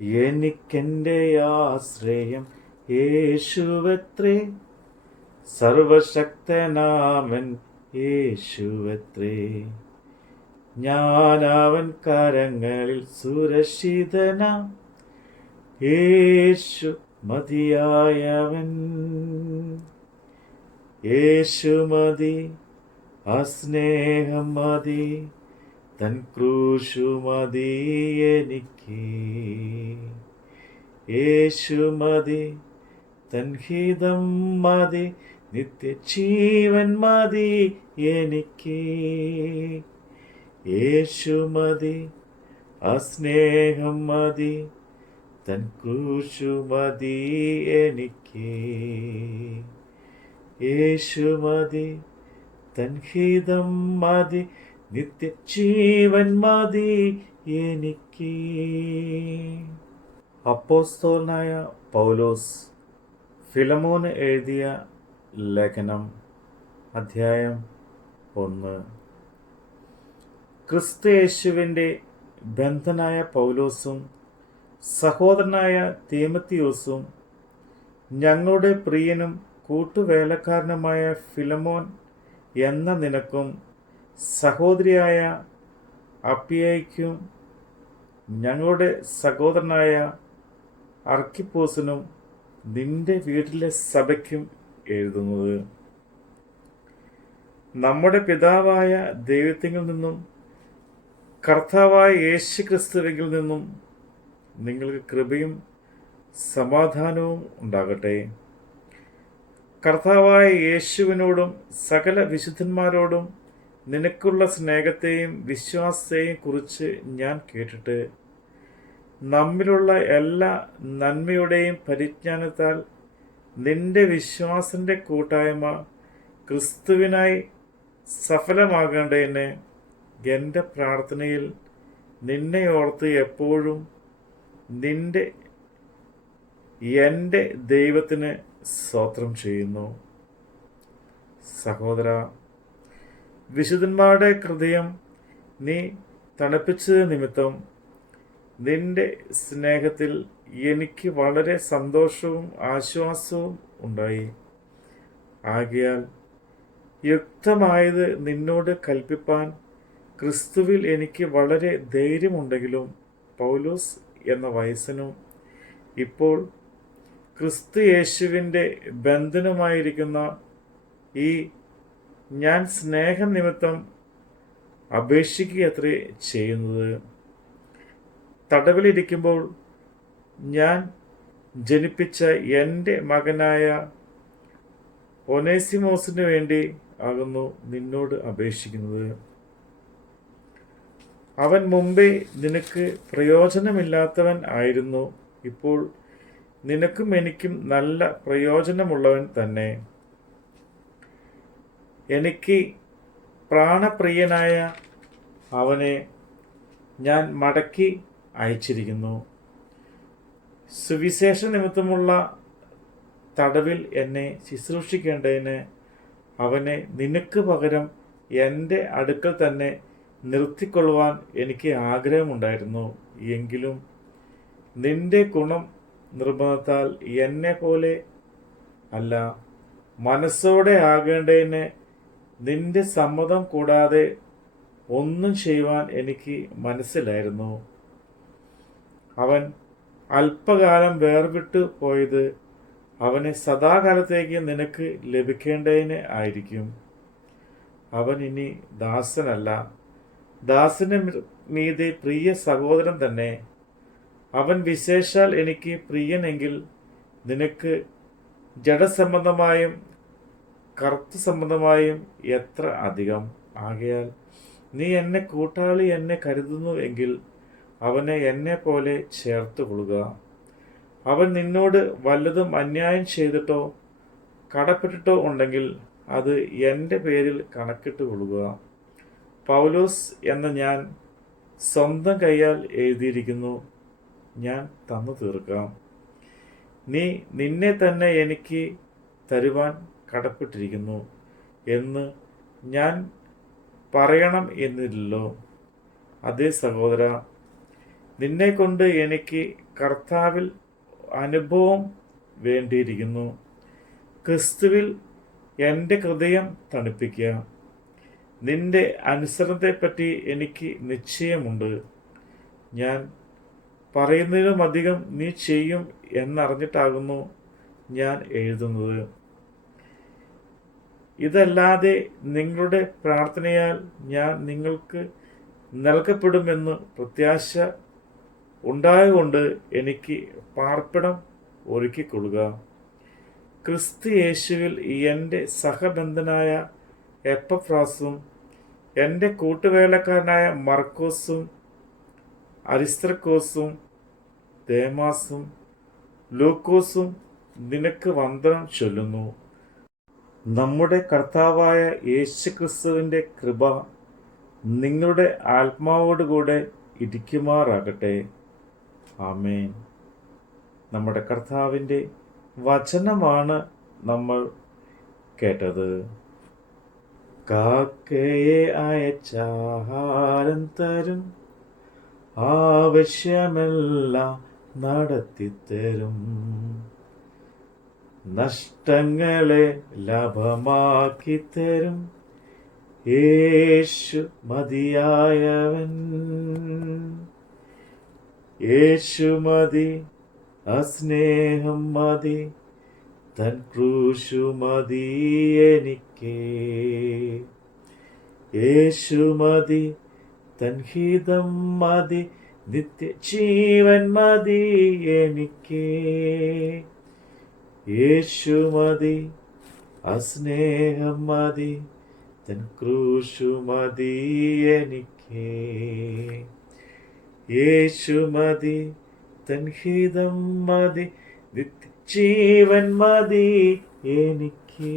എനിക്കെൻ്റെ ആശ്രയം യേശുവത്രേ, സർവശക്തനാമൻ യേശുവത്രേ. ഞാനവൻ കരങ്ങളിൽ സുരക്ഷിതനാം, യേശു മതിയായവൻ. യേശു മതി, ആ സ്നേഹം മതി, തൻ ക്രൂശു മതി എനിക്ക്. യേശു മതി, തൻ ഹിതം മതി, നിത്യജീവൻ മതി എനിക്ക്. യേശു മതി, ആ സ്നേഹം മതി, തൻ ക്രൂശു മതി എനിക്ക്. യേശു മതി, തൻ ഹിതം മതി, നിത്യജീവൻ മതി എനിക്ക്. അപ്പോസ്തലനായ പൗലോസ് ഫിലമോന് എഴുതിയ ലേഖനം, അധ്യായം 1. ക്രിസ്തു യേശുവിൻ്റെ ബന്ധനായ പൗലോസും സഹോദരനായ തീമത്തിയോസും ഞങ്ങളുടെ പ്രിയനും കൂട്ടുവേലക്കാരനുമായ ഫിലമോൻ എന്ന നിനക്കും സഹോദരിയായ അപ്പിയയ്ക്കും ഞങ്ങളുടെ സഹോദരനായ അർക്കിപ്പോസിനും നിന്റെ വീട്ടിലെ സഭയ്ക്കും എഴുതുന്നത്. നമ്മുടെ പിതാവായ ദൈവത്തിൽ നിന്നും കർത്താവായ യേശു ക്രിസ്തുവിൽ നിന്നും നിങ്ങൾക്ക് കൃപയും സമാധാനവും ഉണ്ടാകട്ടെ. കർത്താവായ യേശുവിനോടും സകല വിശുദ്ധന്മാരോടും നിനക്കുള്ള സ്നേഹത്തെയും വിശ്വാസത്തെയും കുറിച്ച് ഞാൻ കേട്ടിട്ട് നമ്മിലുള്ള എല്ലാ നന്മയുടെയും പരിജ്ഞാനത്താൽ നിന്റെ വിശ്വാസന്റെ കൂട്ടായ്മ ക്രിസ്തുവിനായി സഫലമാകേണ്ടതിന് എൻ്റെ പ്രാർത്ഥനയിൽ നിന്നെ ഓർത്ത് എപ്പോഴും എൻ്റെ ദൈവത്തിന് സ്തോത്രം ചെയ്യുന്നു. സഹോദര, വിശുദ്ധന്മാരുടെ ഹൃദയം നീ തണുപ്പിച്ചത് നിമിത്തം നിന്റെ സ്നേഹത്തിൽ എനിക്ക് വളരെ സന്തോഷവും ആശ്വാസവും ഉണ്ടായി. ആകയാൽ യുക്തമായത് നിന്നോട് കൽപ്പിപ്പാൻ ക്രിസ്തുവിൽ എനിക്ക് വളരെ ധൈര്യമുണ്ടെങ്കിലും പൗലോസ് എന്ന വയസ്സനും ഇപ്പോൾ ക്രിസ്തു യേശുവിൻ്റെ ബന്ധനുമായിരിക്കുന്ന ഈ ഞാൻ സ്നേഹനിമിത്തം അപേക്ഷിക്കുകയത്രേ ചെയ്യുന്നത്. തടവിലിരിക്കുമ്പോൾ ഞാൻ ജനിപ്പിച്ച എൻ്റെ മകനായ ഒനേസിമോസിന് വേണ്ടി ആകുന്നു നിന്നോട് അപേക്ഷിക്കുന്നത്. അവൻ മുമ്പേ നിനക്ക് പ്രയോജനമില്ലാത്തവൻ ആയിരുന്നു, ഇപ്പോൾ നിനക്കും എനിക്കും നല്ല പ്രയോജനമുള്ളവൻ തന്നെ. എനിക്ക് പ്രാണപ്രിയനായ അവനെ ഞാൻ മടക്കി അയച്ചിരിക്കുന്നു. സുവിശേഷ നിമിത്തമുള്ള തടവിൽ എന്നെ ശുശ്രൂഷിക്കേണ്ടതിന് അവനെ നിനക്ക് പകരം എൻ്റെ അടുക്കൽ തന്നെ നിർത്തിക്കൊള്ളുവാൻ എനിക്ക് ആഗ്രഹമുണ്ടായിരുന്നു. എങ്കിലും നിന്റെ ഗുണം നിർബന്ധത്താൽ എന്നെ പോലെ അല്ല, മനസ്സോടെ ആകേണ്ടതിന് നിന്റെ സമ്മതം കൂടാതെ ഒന്നും ചെയ്യുവാൻ എനിക്ക് മനസ്സിലായിരുന്നു. അവൻ അല്പകാലം വേർവിട്ടു പോയത് അവനെ സദാകാലത്തേക്ക് നിനക്ക് ലഭിക്കേണ്ടതിന് ആയിരിക്കും. അവൻ ഇനി ദാസനല്ല, ദാസന് മീതെ പ്രിയ സഹോദരൻ തന്നെ. അവൻ വിശേഷാൽ എനിക്ക് പ്രിയനെങ്കിൽ നിനക്ക് ജഡസംബന്ധമായും കർത്തൃ സംബന്ധമായും എത്ര അധികം. ആകയാൽ നീ എന്നെ കൂട്ടാളി എന്നെ കരുതുന്നു എങ്കിൽ അവനെ എന്നെ പോലെ ചേർത്ത് കൊള്ളുക. അവൻ നിന്നോട് വല്ലതും അന്യായം ചെയ്തിട്ടോ കടപ്പെട്ടിട്ടോ ഉണ്ടെങ്കിൽ അത് എൻ്റെ പേരിൽ കണക്കിട്ട് കൊള്ളുക. പൗലോസ് എന്ന ഞാൻ സ്വന്തം കൈയാൽ എഴുതിയിരിക്കുന്നു, ഞാൻ തന്നു തീർക്കാം. നീ നിന്നെ തന്നെ എനിക്ക് തരുവാൻ കടപ്പെട്ടിരിക്കുന്നു എന്ന് ഞാൻ പറയണം എന്നില്ലല്ലോ. അതേ സഹോദര, നിന്നെക്കൊണ്ട് എനിക്ക് കർത്താവിൽ അനുഭവം വേണ്ടിയിരിക്കുന്നു. ക്രിസ്തുവിൽ എൻ്റെ ഹൃദയം തണുപ്പിക്കുക. നിന്റെ അനുസരണത്തെപ്പറ്റി എനിക്ക് നിശ്ചയമുണ്ട്. ഞാൻ പറയുന്നതിലുമധികം നീ ചെയ്യും എന്നറിഞ്ഞിട്ടാകുന്നു ഞാൻ എഴുതുന്നത്. ഇതല്ലാതെ നിങ്ങളുടെ പ്രാർത്ഥനയാൽ ഞാൻ നിങ്ങൾക്ക് നൽകപ്പെടുമെന്ന് പ്രത്യാശ ഉണ്ടായതുകൊണ്ട് എനിക്ക് പാർപ്പിടം ഒരുക്കിക്കൊള്ളുക. ക്രിസ്തു യേശുവിൽ എൻ്റെ സഹബന്ധനായ എപ്പഫ്രാസും എൻ്റെ കൂട്ടുവേലക്കാരനായ മർക്കോസും അരിസ്തർക്കോസും ദേമാസും ലൂക്കോസും നിനക്ക് വന്ദനം ചൊല്ലുന്നു. നമ്മുടെ കർത്താവായ യേശുക്രിസ്തുവിൻ്റെ കൃപ നിങ്ങളുടെ ആത്മാവോടുകൂടെ ഇരിക്കുമാറാകട്ടെ. ആമേൻ. നമ്മുടെ കർത്താവിൻ്റെ വചനമാണ് നമ്മൾ കേട്ടത്. കാക്കയെ അയച്ചാഹാരം തരും, ആവശ്യമെല്ലാം നടത്തിത്തരും, നഷ്ടങ്ങളെ ലാഭമാക്കിത്തരും, യേശു മതിയായവൻ. യേശു മതി, അസ്നേഹം മതി, തൻ ക്രൂശു മതി എനിക്ക്. യേശു മതി, തൻ ഹിതം മതി, നിത്യജീവൻ മതി എനിക്ക്. യേശു മതി, അസ്നേഹം മതി, തൻ ക്രൂശു മതി എനിക്ക്. യേശു മതി, തൻ ഹിതം മതി, നിത്യജീവൻ മതി എനിക്ക്.